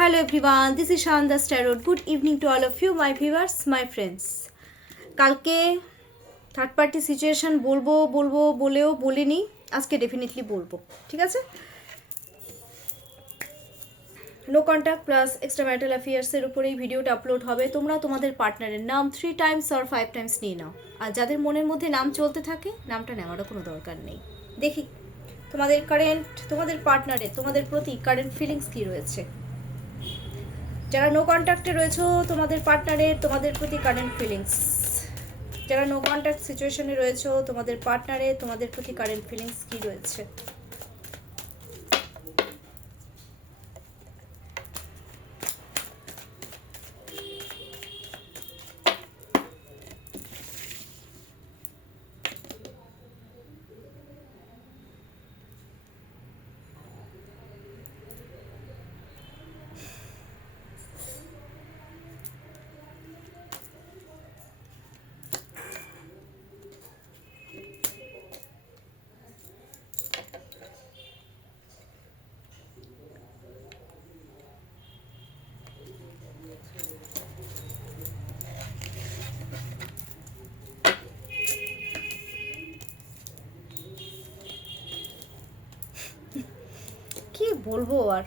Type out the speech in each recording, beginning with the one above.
Hello everyone, this is Shanda Starot. Good evening to all of you, my viewers, my friends. কালকে third party situation বলেও বলিনি, আজকে definitely বলবো, ঠিক আছে? No contact plus extra marital অ্যাফেয়ার্সের উপরেই ভিডিওটা আপলোড হবে। তোমরা তোমাদের পার্টনারের নাম 3 টাইমস আর 5 টাইমস নিয়ে নাও, আর যাদের মনের মধ্যে নাম চলতে থাকে নামটা নেওয়ারও কোনো দরকার নেই। দেখি তোমাদের পার্টনারের তোমাদের প্রতি কারেন্ট ফিলিংস কী রয়েছে। যারা নো কন্ট্যাক্টে রয়েছে তোমাদের পার্টনারের তোমাদের প্রতি কারেন্ট ফিলিংস, যারা নো কন্ট্যাক্ট সিচুয়েশনে রয়েছে তোমাদের পার্টনারের তোমাদের প্রতি কারেন্ট ফিলিংস কী রয়েছে। কি বলবো আর,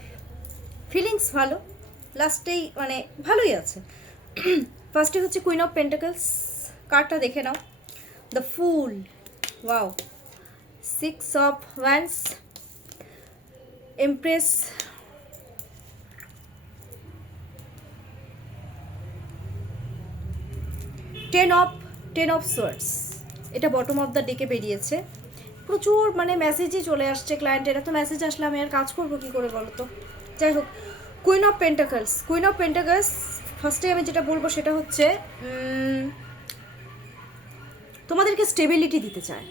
ফিলিংস ভালো, লাস্টেই মানে ভালোই আছে। ফার্স্টে হচ্ছে কুইন অফ পেন্টাকলস, কার্ডটা দেখে নাও। The fool, wow, 6 of wands, empress, ten of swords, এটা বটম অফ দ্য ডেকে বেরিয়েছে। প্রচুর মানে মেসেজই চলে আসছে ক্লায়েন্টের, এত মেসেজ আসলে আমি আর কাজ করবো কী করে বলো তো। যাই হোক, কুইন অফ পেন্টাকলস ফার্স্টে আমি যেটা বলবো সেটা হচ্ছে তোমাদেরকে স্টেবিলিটি দিতে চায়,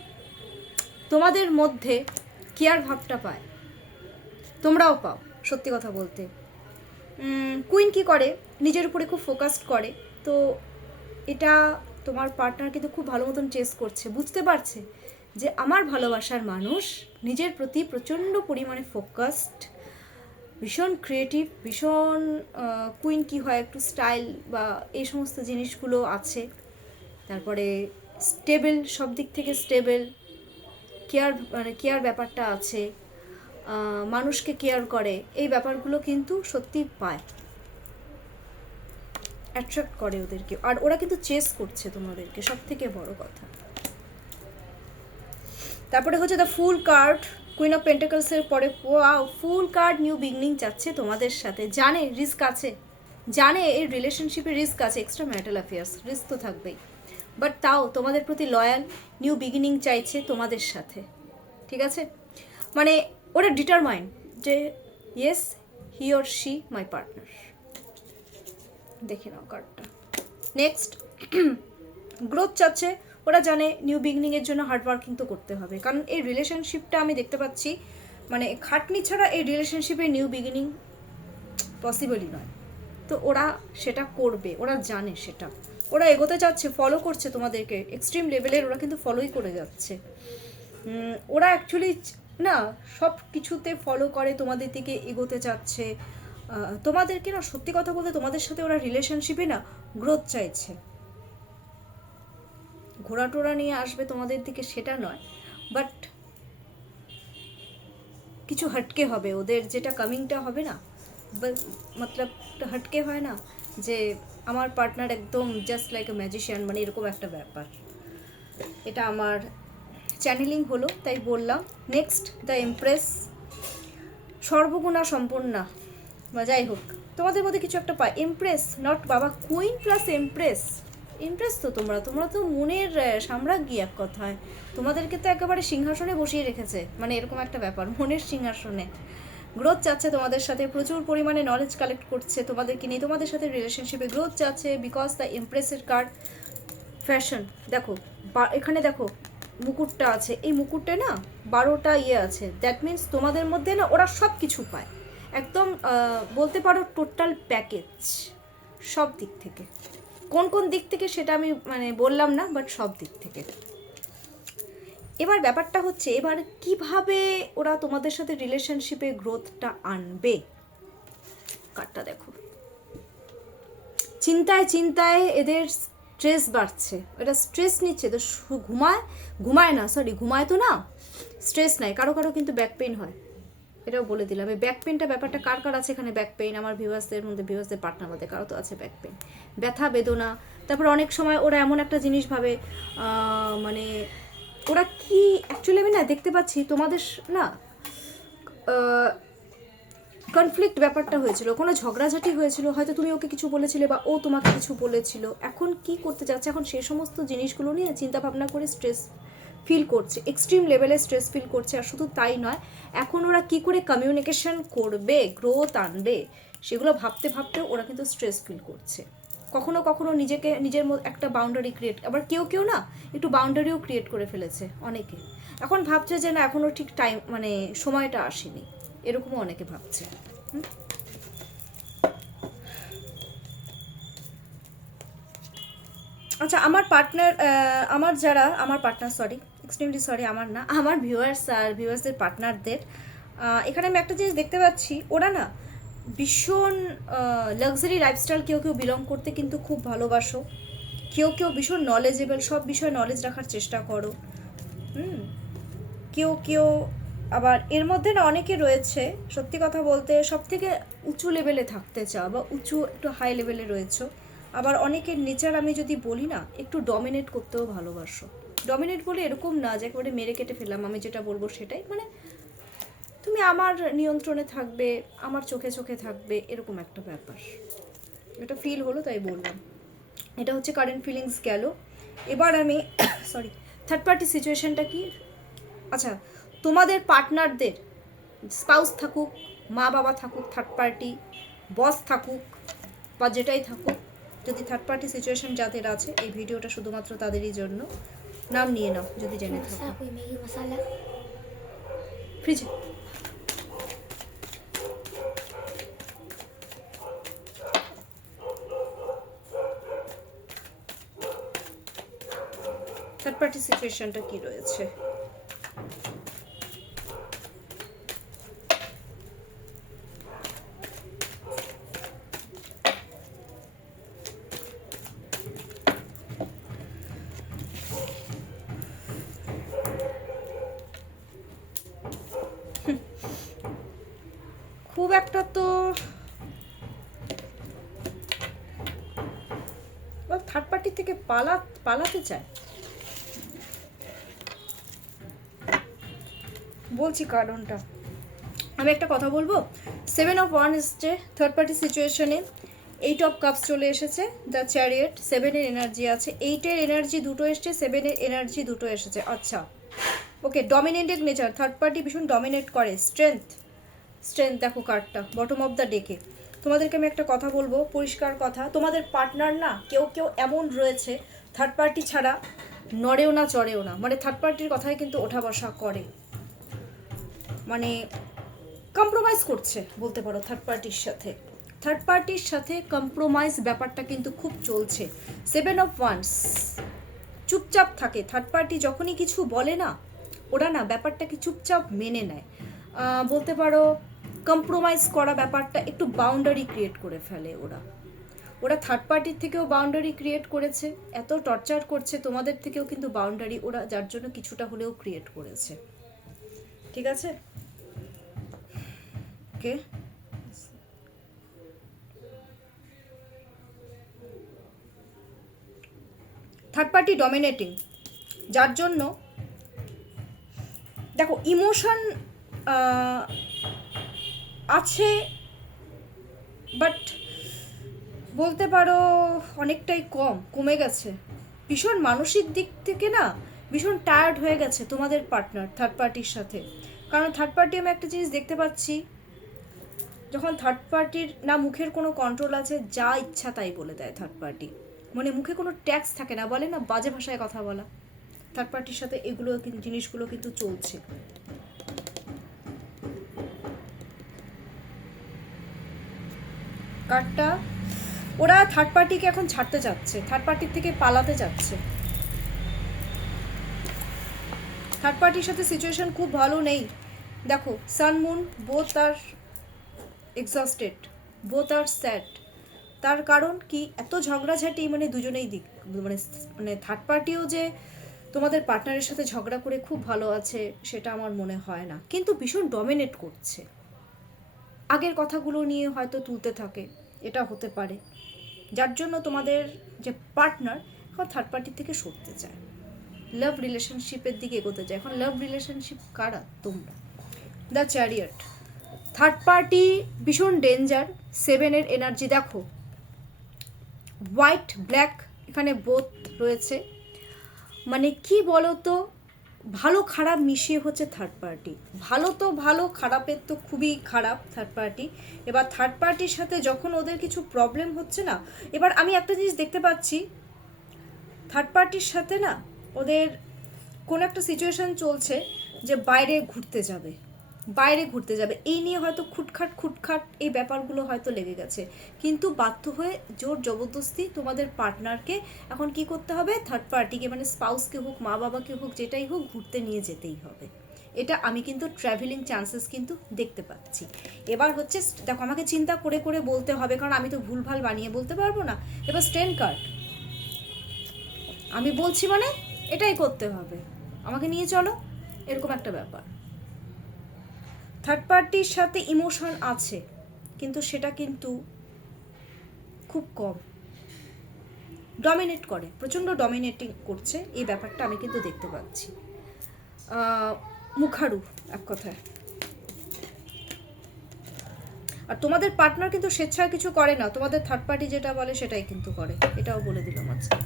তোমাদের মধ্যে কেয়ার ভাবটা পায়, তোমরাও পাও। সত্যি কথা বলতে কুইন কি করে, নিজের উপরে খুব ফোকাসড করে, তো এটা তোমার পার্টনার কিন্তু খুব ভালো মতন চেস করছে, বুঝতে পারছে যে আমার ভালোবাসার মানুষ নিজের প্রতি প্রচণ্ড পরিমাণে ফোকাসড, ভীষণ ক্রিয়েটিভ, ভীষণ কুইন কি হয় একটু স্টাইল বা এই সমস্ত জিনিসগুলো আছে। তারপরে স্টেবল, সব দিক থেকে স্টেবল, কেয়ার ব্যাপারটা আছে, মানুষকে কেয়ার করে, এই ব্যাপারগুলো কিন্তু সত্যি পায়, অ্যাট্রাক্ট করে ওদেরকে, আর ওরা কিন্তু চেস করছে তোমাদেরকে, সব থেকে বড় কথা। তারপরে হচ্ছে the fool card, queen of পেন্টাকলসের পরে ফুল কার্ড, নিউ বিগনিং চাচ্ছে তোমাদের সাথে, জানে রিস্ক আছে, জানে এই রিলেশনশিপে রিস্ক আছে, এক্সট্রা ম্যারিটাল অ্যাফেয়ার্স, রিস্ক তো থাকবেই, বাট তাও তোমাদের প্রতি লয়াল, নিউ বিগিনিং চাইছে তোমাদের সাথে, ঠিক আছে? মানে ওরা ডিটারমাইন্ড যে yes, he or she my partner. দেখে নাও কার্ডটা। নেক্সট, গ্রোথ চাচ্ছে, ওরা জানে নিউ বিগিনিংয়ের জন্য হার্ডওয়ার্কিং তো করতে হবে, কারণ এই রিলেশনশিপটা আমি দেখতে পাচ্ছি মানে খাটনি ছাড়া এই রিলেশনশিপে নিউ বিগিনিং পসিবলই নয়, তো ওরা সেটা করবে, ওরা জানে সেটা, ওরা এগোতে যাচ্ছে, ফলো করছে তোমাদেরকে, এক্সট্রিম লেভেলের ওরা কিন্তু ফলোই করে যাচ্ছে। ওরা অ্যাকচুয়ালি না সব কিছুতে ফলো করে, তোমাদের দিকে এগোতে চাচ্ছে, তোমাদেরকে না সত্যি কথা বলতে তোমাদের সাথে ওরা রিলেশনশিপে না গ্রোথ চাইছে। ঘোড়াটোরা নিয়ে আসবে তোমাদের দিকে সেটা নয়, বাট কিছু হটকে হবে ওদের, যেটা কামিংটা হবে না, মতলব হটকে হয় না যে আমার পার্টনার একদম জাস্ট লাইক এ ম্যাজিশিয়ান, মানে এরকম একটা ব্যাপার। এটা আমার চ্যানেলিং হলো তাই বললাম। নেক্সট দ্য এমপ্রেস, সর্বগুণা সম্পন্না, বা যাই হোক তোমাদের মধ্যে কিছু একটা পায়। এমপ্রেস নট বাবা, কুইন প্লাস এমপ্রেস তো তোমরা তো মনের সাম্রাজ্ঞী, এক কথায় তোমাদেরকে তো একেবারে সিংহাসনে বসিয়ে রেখেছে, মানে এরকম একটা ব্যাপার, মনের সিংহাসনে। গ্রোথ চাচ্ছে তোমাদের সাথে, প্রচুর পরিমাণে নলেজ কালেক্ট করছে তোমাদেরকে নিয়ে, তোমাদের সাথে রিলেশনশিপে গ্রোথ চাচ্ছে, বিকজ দ্য এমপ্রেসের কার্ড। ফ্যাশন দেখো, এখানে দেখো মুকুটটা আছে, এই মুকুটে না 12টা ইয়ে আছে, দ্যাট মিনস তোমাদের মধ্যে না ওরা সব কিছু পায়, একদম বলতে পারো টোটাল প্যাকেজ, সব দিক থেকে। কোন দিক থেকে সেটা আমি মানে বললাম না, বাট সব দিক থেকে। এবার ব্যাপারটা হচ্ছে এবার কিভাবে ওরা তোমাদের সাথে রিলেশনশিপে গ্রোথটা আনবে। কার্ডটা দেখো, চিন্তায় চিন্তায় এদের স্ট্রেস বাড়ছে, এটা স্ট্রেস নিচ্ছে তো, ঘুমায় না, সরি ঘুমায় তো না, স্ট্রেস নাই। কারো কারো কিন্তু ব্যাক পেইন হয়, এটাও বলে দিলাম। এই ব্যাক পেইনটা ব্যাপারটা কার কার আছে এখানে ব্যাক পেইন? আমার ভিউয়ার্সদের মধ্যে, ভিউয়ার্সদের পার্টনার মধ্যে কারো তো আছে ব্যাক পেইন, ব্যথা বেদনা। তারপর অনেক সময় ওরা এমন একটা জিনিস ভাবে, মানে ওরা কি অ্যাকচুয়ালি আমি না দেখতে পাচ্ছি তোমাদের না কনফ্লিক্ট ব্যাপারটা হয়েছিল, কোনো ঝগড়াঝাটি হয়েছিল, হয়তো তুমি ওকে কিছু বলেছিলে বা ও তোমাকে কিছু বলেছিল। এখন কি করতে যাচ্ছে, এখন সেই সমস্ত জিনিসগুলো নিয়ে চিন্তা ভাবনা করে স্ট্রেস ফিল করছে, এক্সট্রিম লেভেলে স্ট্রেস ফিল করছে। আর শুধু তাই নয়, এখন ওরা কি করে কমিউনিকেশন করবে, গ্রোথ আনবে, সেগুলো ভাবতে ভাবতে ওরা কিন্তু স্ট্রেস ফিল করছে। কখনো কখনো নিজেকে নিজের একটা বাউন্ডারি ক্রিয়েট, আবার কেউ কেউ না একটু বাউন্ডারিও ক্রিয়েট করে ফেলেছে অনেকে। এখন ভাবছে যে না এখনও ঠিক টাইম, মানে সময়টা আসেনি, এরকমও অনেকে ভাবছে। আচ্ছা, আমার পার্টনার, আমার পার্টনার, সরি এক্সট্রিমলি সরি, আমার না, আমার ভিউয়ার্স আর ভিউয়ার্সদের পার্টনারদের, এখানে আমি একটা জিনিস দেখতে পাচ্ছি, ওরা না ভীষণ লাক্সারি লাইফস্টাইল কেউ কেউ বিলং করতে কিন্তু খুব ভালোবাসো, কেউ কেউ ভীষণ নলেজেবল, সব বিষয়ে নলেজ রাখার চেষ্টা করো। কেউ কেউ আবার এর মধ্যে না অনেকে রয়েছে, সত্যি কথা বলতে সব থেকে উঁচু লেভেলে থাকতে চাও বা একটু হাই লেভেলে রয়েছো। আবার অনেকের নেচার আমি যদি বলি না, একটু ডমিনেট করতেও ভালোবাসো। ডমিনেট বলে এরকম না যে একেবারে মেরে কেটে ফেললাম, আমি যেটা বলবো সেটাই, মানে তুমি আমার নিয়ন্ত্রণে থাকবে, আমার চোখে চোখে থাকবে, এরকম একটা ব্যাপার। এটা ফিল হলো তাই বললাম। এটা হচ্ছে কারেন্ট ফিলিংস গেল। এবার আমি সরি, থার্ড পার্টি সিচুয়েশনটা কি? আচ্ছা, তোমাদের পার্টনারদের স্পাউস থাকুক, মা বাবা থাকুক, থার্ড পার্টি বস থাকুক বা যেটাই থাকুক, যদি থার্ড পার্টি সিচুয়েশন যাদের আছে, এই ভিডিওটা শুধুমাত্র তাদেরই জন্য। নাম নিয়ে নাও যদি জেনে থাকো। ফ্রিজে থার্ড পার্টি সিচুয়েশনটা কি রয়েছে? খুব একটা তো থার্ড পার্টি থেকে পালাতে চায়, বলছি কারণটা। আমি একটা কথা বলবো, 7 of Wands এসছে থার্ড পার্টি সিচুয়েশনে, 8 of Cups চলে এসেছে, দ্য চ্যারিয়েট, 7-এর এনার্জি আছে, 8-এর এনার্জি দুটো এসছে, 7-এর এনার্জি দুটো এসেছে। আচ্ছা ওকে, ডমিনেটেড নেচার, থার্ড পার্টি ভীষণ ডমিনেট করে, স্ট্রেংথ দেখো কার্ডটা বটম অফ দ্য ডেকে। তোমাদেরকে আমি একটা কথা বলবো, পরিষ্কার কথা, তোমাদের পার্টনার না কেউ কেউ এমন রয়েছে থার্ড পার্টি ছাড়া নড়েও না চড়েও না, মানে থার্ড পার্টির কথাই কিন্তু ওঠা বসা করে, মানে কম্প্রোমাইজ করছে বলতে পারো থার্ড পার্টির সাথে কম্প্রোমাইজ ব্যাপারটা কিন্তু খুব চলছে। 7 of Wands চুপচাপ থাকে, থার্ড পার্টি যখনই কিছু বলে না, ওরা না ব্যাপারটাকে চুপচাপ মেনে নেয়, বলতে পারো কম্প্রোমাইজ করা ব্যাপারটা, একটু বাউন্ডারি ক্রিয়েট করে ফেলে ওরা থার্ড পার্টির থেকেও বাউন্ডারি ক্রিয়েট করেছে, এত টর্চার করছে তোমাদের থেকেও কিন্তু বাউন্ডারি ওরা যার জন্য কিছুটা হলেও ক্রিয়েট করেছে। ঠিক আছে, ওকে। থার্ড পার্টি ডমিনেটিং, যার জন্য দেখো ইমোশন আছে, বাট বলতে পারো অনেকটাই কমে গেছে, ভীষণ মানসিক দিক থেকে না ভীষণ টায়ার্ড হয়ে গেছে তোমাদের পার্টনার থার্ড পার্টির সাথে। কারণ থার্ড পার্টি আমি একটা জিনিস দেখতে পাচ্ছি, যখন থার্ড পার্টির না মুখের কোনো কন্ট্রোল আছে, যা ইচ্ছা তাই বলে দেয় থার্ড পার্টি, মানে মুখে কোনো ট্যাক্স থাকে না, বলে না বাজে ভাষায় কথা বলা, থার্ড পার্টির সাথে এগুলো জিনিসগুলো কিন্তু চলছে। কার্ডটা ওরা থার্ড পার্টিকে এখন ছাড়তে চাচ্ছে, থার্ড পার্টির থেকে পালাতে চাচ্ছে, থার্ড পার্টির সাথে সিচুয়েশন খুব ভালো নেই। দেখো সান মুন বোথ আর এক্সস্টেড, বোথ আর স্যাড। তার কারণ কি, এত ঝগড়াঝাটি, মানে দুজনেই দিক, মানে মানে থার্ড পার্টিও যে তোমাদের পার্টনারের সাথে ঝগড়া করে খুব ভালো আছে সেটা আমার মনে হয় না, কিন্তু ভীষণ ডমিনেট করছে, আগের কথাগুলো নিয়ে হয়তো তুলতে থাকে, এটা হতে পারে, যার জন্য তোমাদের যে পার্টনার এখন থার্ড পার্টির থেকে সরতে চায়, লাভ রিলেশনশিপের দিকে এগোতে চায়। এখন লাভ রিলেশনশিপ কারা? তোমরা। দ্য চ্যারিয়ট, থার্ড পার্টি ভীষণ ডেঞ্জার। সেভেনের এনার্জি দেখো, হোয়াইট ব্ল্যাক এখানে বোথ রয়েছে, মানে কি বলো তো, ভালো খারাপ মিশিয়ে হচ্ছে থার্ড পার্টি। ভালো তো ভালো, খারাপের তো খুবই খারাপ থার্ড পার্টি। এবার থার্ড পার্টির সাথে যখন ওদের কিছু প্রবলেম হচ্ছে না, এবার আমি একটা জিনিস দেখতে পাচ্ছি, থার্ড পার্টির সাথে না ওদের কোনো একটা সিচুয়েশন চলছে যে বাইরে ঘুরতে যাবে, এই নিয়ে হয়তো খুটখাট এই ব্যাপারগুলো হয়তো লেগে গেছে, কিন্তু বাধ্য হয়ে জোর জবরদস্তি তোমাদের পার্টনারকে এখন কি করতে হবে, থার্ড পার্টিকে মানে স্পাউসকে হোক, মা বাবাকে হোক, যেটাই হোক, ঘুরতে নিয়ে যেতেই হবে। এটা আমি কিন্তু ট্রাভেলিং চান্সেস কিন্তু দেখতে পাচ্ছি। এবার হচ্ছে দেখো, আমাকে চিন্তা করে করে বলতে হবে, কারণ আমি তো ভুলভাল বানিয়ে বলতে পারবো না। এবার স্ট্যান্ড কার্ড, আমি বলছি মানে এটাই করতে হবে, আমাকে নিয়ে চলো, এরকম একটা ব্যাপার। থার্ড পার্টির সাথে ইমোশন আছে, কিন্তু সেটা কিন্তু খুব কম, ডমিনেট করে, প্রচণ্ড ডমিনেটিং করছে, এই ব্যাপারটা আমি কিন্তু দেখতে পাচ্ছি। মুখারু এক কথায়। আর তোমাদের পার্টনার কিন্তু স্বেচ্ছায় কিছু করে না, তোমাদের থার্ড পার্টি যেটা বলে সেটাই কিন্তু করে, এটাও বলে দিলাম আজকে।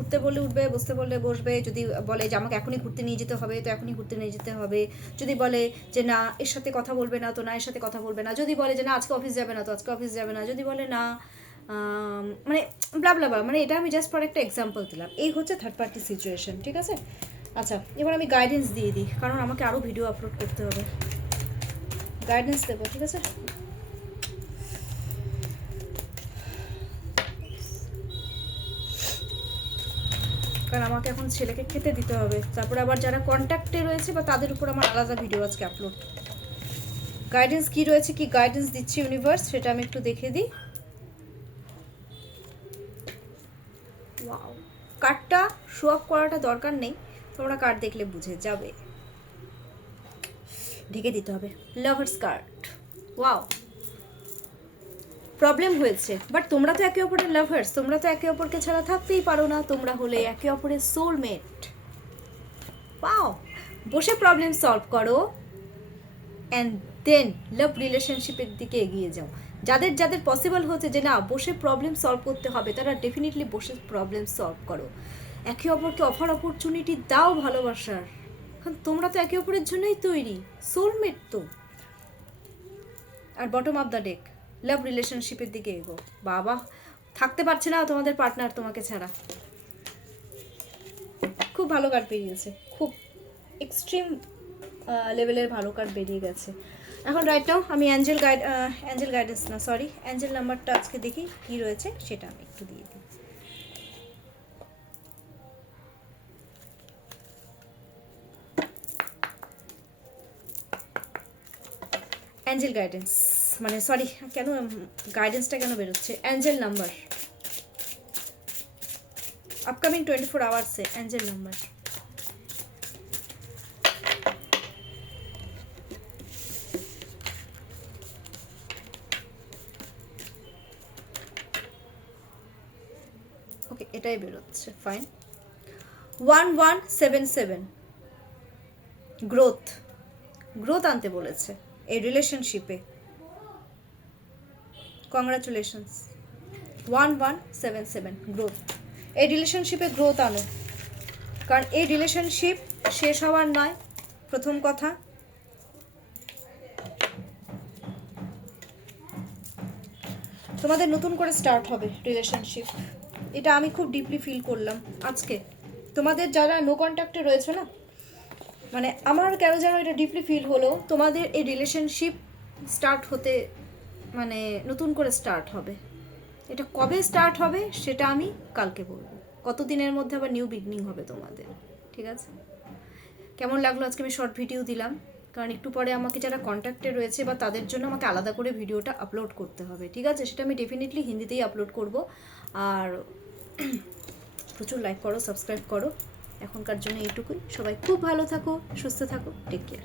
উঠতে বললে উঠবে, বসতে বললে বসবে, যদি বলে যে আমাকে এখনই ঘুরতে নিয়ে যেতে হবে তো এখনই ঘুরতে নিয়ে যেতে হবে, যদি বলে যে না এর সাথে কথা বলবে না তো না এর সাথে কথা বলবে না, যদি বলে যে না আজকে অফিস যাবে না তো আজকে অফিস যাবে না, যদি বলে না মানে ব্লা ব্লা ব্লা, মানে এটা আমি জাস্ট ফর একটা এক্সাম্পল দিলাম। এই হচ্ছে থার্ড পার্টি সিচুয়েশন, ঠিক আছে? আচ্ছা, এবার আমি গাইডেন্স দিয়ে দিই, কারণ আমাকে আরও ভিডিও আপলোড করতে হবে, গাইডেন্স দেবো, ঠিক আছে? কারণ আমাকে এখন ছেলেকে খেতে দিতে হবে, তারপরে আবার যারা কন্ট্যাক্টে রয়েছে বা তাদের উপর আমার আলাদা ভিডিও আজকে আপলোড। গাইডেন্স কি রয়েছে, কি গাইডেন্স দিচ্ছে ইউনিভার্স, সেটা আমি একটু দেখে দিই। ওয়াও, কার্ডটা শো অফ করাটা দরকার নেই, তোমরা কার্ড দেখলে বুঝে যাবে, ঢেকে দিতে হবে। লাভার্স কার্ড, ওয়াও, প্রবলেম হয়েছে, বাট তোমরা তো একে অপরের লাভার্স, তোমরা তো একে অপরকে ছাড়া থাকতেই পারো না, তোমরা হলে একে অপরের সোলমেট। ওয়াও, বসে প্রবলেম সলভ করো অ্যান্ড দেন লাভ রিলেশনশিপের দিকে এগিয়ে যাও। যাদের যাদের পসিবল হচ্ছে যে না বসে প্রবলেম সলভ করতে হবে, তারা ডেফিনেটলি বসে প্রবলেম সলভ করো, একে অপরকে অফার অপরচুনিটি দাও ভালোবাসার, কারণ তোমরা তো একে অপরের জন্যই তৈরি, সোলমেট তো। আর বটম অফ দ্য ডেক, লাভ রিলেশনশিপের দিকে এগো। বাবা, থাকতে পারছে না তোমাদের পার্টনার তোমাকে ছাড়া। খুব ভালো কার্ড বেরিয়েছে, খুব এক্সট্রিম লেভেলের ভালো কার্ড বেরিয়ে গেছে। এখন রাইট নাও আমি অ্যাঞ্জেল গাইডেন্স না, সরি, অ্যাঞ্জেল নাম্বারটা আজকে দেখি কি রয়েছে, সেটা আমি একটু দিয়ে দিই। অ্যাঞ্জেল গাইডেন্স, মানে সরি, কেন গাইডেন্সটা কেন বেরোচ্ছে, অ্যাঞ্জেল নাম্বার আপকামিং 24 আওয়ার্সে, অ্যাঞ্জেল নাম্বার। ওকে, এটাই বেরোচ্ছে, ফাইন। 1177, গ্রোথ আনতে বলেছে এই রিলেশনশিপে, কংগ্রাচুলেশনস। 1177, গ্রোথ, এই রিলেশনশিপে গ্রোথ আনো, কারণ এই রিলেশনশিপ শেষ হওয়ার নয়, প্রথম কথা। তোমাদের নতুন করে স্টার্ট হবে রিলেশনশিপ, এটা আমি খুব ডিপলি ফিল করলাম আজকে। তোমাদের যারা নো কন্ট্যাক্টে রয়েছে না, মানে আমার কেন যেন এটা ডিপলি ফিল হলো, তোমাদের এই রিলেশনশিপ স্টার্ট হতে মানে নতুন করে স্টার্ট হবে। এটা কবে স্টার্ট হবে সেটা আমি কালকে বলবো, কতদিনের মধ্যে আবার নিউ বিগনিং হবে তোমাদের, ঠিক আছে? কেমন লাগলো আজকে আমি শর্ট ভিডিও দিলাম, কারণ একটু পরে আমাকে যারা কন্ট্যাক্টে রয়েছে বা তাদের জন্য আমাকে আলাদা করে ভিডিওটা আপলোড করতে হবে, ঠিক আছে? সেটা আমি ডেফিনেটলি হিন্দিতেই আপলোড করব। আর প্রচুর লাইক করো, সাবস্ক্রাইব করো। এখনকার জন্য এইটুকুই। সবাই খুব ভালো থাকো, সুস্থ থাকো, টেক কেয়ার।